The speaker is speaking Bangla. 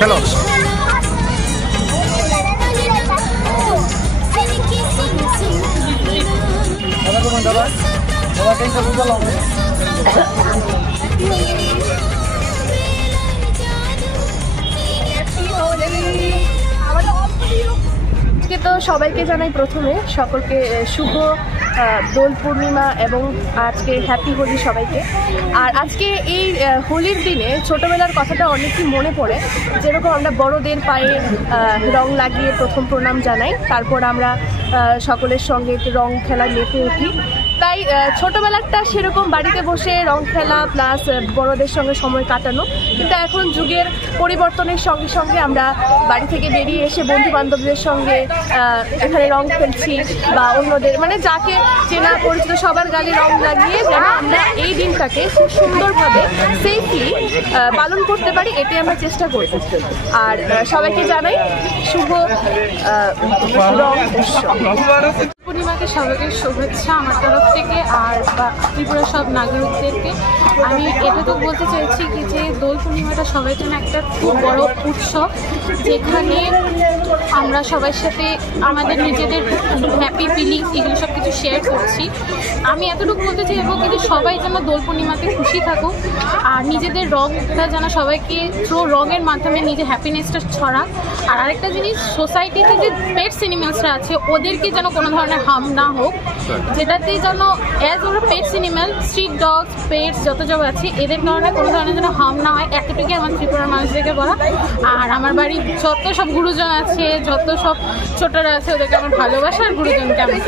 Hello. তো সবাইকে জানাই প্রথমে সকলকে শুভ দোল পূর্ণিমা এবং আজকে হ্যাপি হোলি সবাইকে। আর আজকে এই হোলির দিনে ছোটবেলার কথাটা অনেকই মনে পড়ে, যেরকম আমরা বড়দের পায়ে রং লাগিয়ে প্রথম প্রণাম জানাই, তারপর আমরা সকলের সঙ্গে একটু রং খেলা মেতে উঠি। তাই ছোটবেলাটা সেরকম বাড়িতে বসে রং খেলা প্লাস বড়দের সঙ্গে সময় কাটানো, কিন্তু এখন যুগের পরিবর্তনের সঙ্গে সঙ্গে আমরা বাড়ি থেকে বেরিয়ে এসে বন্ধু বান্ধবদের সঙ্গে এখানে রং খেলছি বা অন্যদের মানে যাকে চেনা পরিচিত সবার গালে রং লাগিয়ে যেন আমরা এই দিনটাকে খুব সুন্দরভাবে সেফলি পালন করতে পারি, এটাই আমরা চেষ্টা করছি। আর সবাইকে জানাই শুভ রং উৎসব। পূর্ণিমাকে সবাইকে শুভেচ্ছা আমার তরফ থেকে, আর ত্রিপুরার সব নাগরিকদেরকে আমি এটুকু বলতে চাইছি কি যে দোল পূর্ণিমাটা সবাই জন্য একটা খুব বড় উৎসব, যেখানে আমরা সবার সাথে আমাদের নিজেদের হ্যাপি ফিলিংস এগুলো সব কিছু শেয়ার করছি। আমি এতটুকু বলতে চাইবো কিন্তু সবাই যেন দোল পূর্ণিমাতে খুশি থাকুক, আর নিজেদের রংটা যেন সবাইকে থ্রু রঙের মাধ্যমে নিজের হ্যাপিনেসটা ছড়াক। আর আরেকটা জিনিস, সোসাইটিতে যে পেটস অ্যানিমেলসরা আছে ওদেরকে যেন কোনো ধরনের হার্ম না হোক, যেটাতে যেন অ্যাজ ওরা pets animal, street dogs, pets যত সব আছে এদের কারণে কোনো ধরনের যেন হার্ম না হয়, এতটুকুই আমার ত্রিপুরার মানুষদেরকে বলা। আর আমার বাড়ির যত সব গুরুজন আছে, যত সব ছোটরা আছে, ওদেরকে আমার ভালোবাসা, আর গুরুজনকে আমি